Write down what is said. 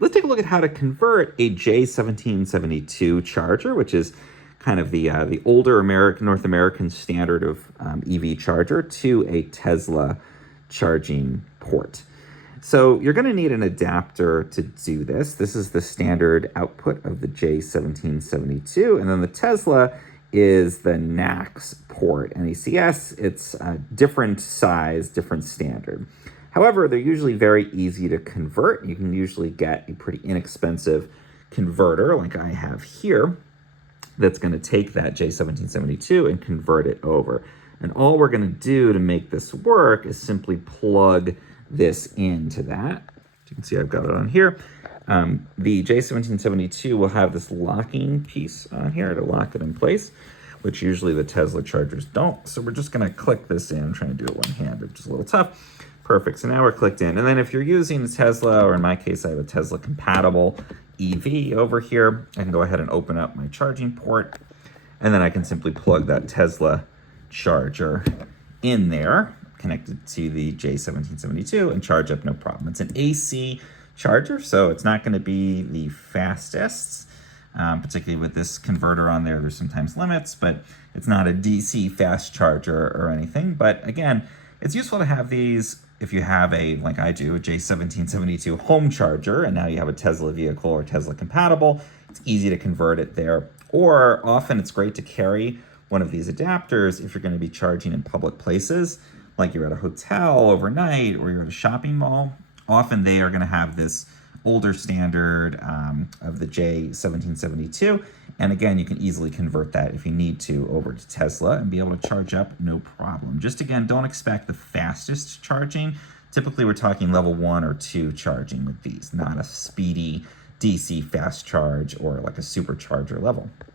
let's take a look at how to convert a J1772 charger, which is kind of the older North American standard of EV charger, to a Tesla charging port. So you're going to need an adapter to do this. This is the standard output of the J1772, and then the Tesla is the NACs port. NACs, it's a different size, different standard. However, they're usually very easy to convert. You can usually get a pretty inexpensive converter like I have here that's going to take that J1772 and convert it over. And all we're going to do to make this work is simply plug this into that. You can see I've got it on here. The J1772 will have this locking piece on here to lock it in place, which usually the Tesla chargers don't. So we're just going to click this in. I'm trying to do it one-handed, which is a little tough. Perfect. So now we're clicked in. And then if you're using a Tesla, or in my case, I have a Tesla compatible EV over here, I can go ahead and open up my charging port, and then I can simply plug that Tesla charger in there, connected to the J1772, and charge up no problem. It's an AC charger, so it's not going to be the fastest, particularly with this converter on there. There's sometimes limits, but it's not a DC fast charger or anything. But again, it's useful to have these if you have a, like I do, a J1772 home charger, and now you have a Tesla vehicle or Tesla compatible. It's easy to convert it there. Or often it's great to carry one of these adapters if you're going to be charging in public places, like you're at a hotel overnight or you're at a shopping mall. Often they are going to have this older standard of the J1772. And again, you can easily convert that if you need to over to Tesla and be able to charge up no problem. Just again, don't expect the fastest charging. Typically, we're talking level 1 or 2 charging with these, not a speedy DC fast charge or like a supercharger level.